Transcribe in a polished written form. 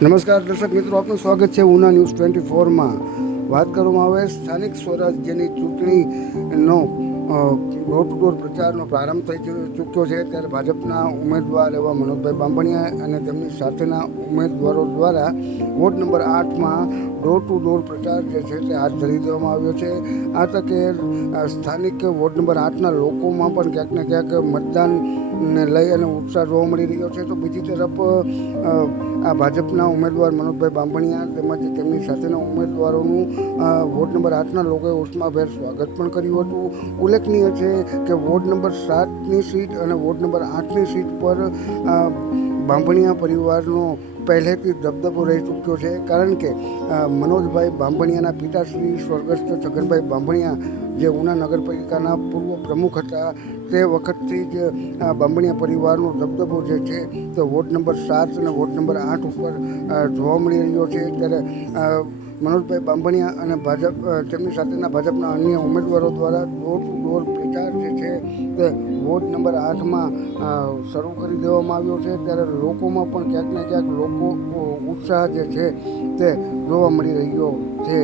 નમસ્કાર દર્શક મિત્રો, આપનું સ્વાગત છે ઉના ન્યૂઝ 24માં. વાત કરવામાં આવે સ્થાનિક સ્વરાજ્યની ચૂંટણીનો ડોર ટુ ડોર પ્રચારનો પ્રારંભ થઈ ચૂક્યો છે. ત્યારે ભાજપના ઉમેદવાર એવા મનોજભાઈ બાંભણિયા અને તેમની સાથેના ઉમેદવારો દ્વારા વોર્ડ નંબર 8માં ડોર ટુ ડોર પ્રચાર જે છે તે હાથ ધરી દેવામાં આવ્યો છે. આ તકે સ્થાનિક વોર્ડ નંબર 8ના લોકોમાં પણ ક્યાંક ને ક્યાંક મતદાનને લઈ અને ઉત્સાહ જોવા મળી રહ્યો છે. તો બીજી તરફ આ ભાજપના ઉમેદવાર મનોજભાઈ બાંભણિયા તેમજ તેમની સાથેના ઉમેદવારોનું વોર્ડ નંબર 8ના લોકોએ ઉષ્માભેર સ્વાગત પણ કર્યું હતું. ઉલ્લેખનીય છે કે વોર્ડ નંબર 7ની સીટ અને વોર્ડ નંબર 8ની સીટ પર બાંભણિયા પરિવારનો પહેલેથી દબદબો રહી ચૂક્યો છે. કારણ કે મનોજભાઈ બાંભણિયાના પિતાશ્રી સ્વર્ગસ્થ છગનભાઈ બાંભણિયા જે ઉના નગરપાલિકાના પૂર્વ પ્રમુખ હતા, તે વખતથી જ બાંભણિયા પરિવારનો દબદબો જે છે તે વોર્ડ નંબર 7 અને વોર્ડ નંબર 8 ઉપર જોવા મળી રહ્યો છે. ત્યારે મનોજભાઈ બાંભણિયા અને તેમની સાથેના ભાજપના અન્ય ઉમેદવારો દ્વારા ડોર ટુ ડોર પ્રચાર જે છે તે વોર્ડ નંબર 8માં શરૂ કરી દેવામાં આવ્યો છે. ત્યારે લોકોમાં પણ ક્યાંક ને ક્યાંક ઉત્સાહ જે છે તે જોવા મળી રહ્યો છે.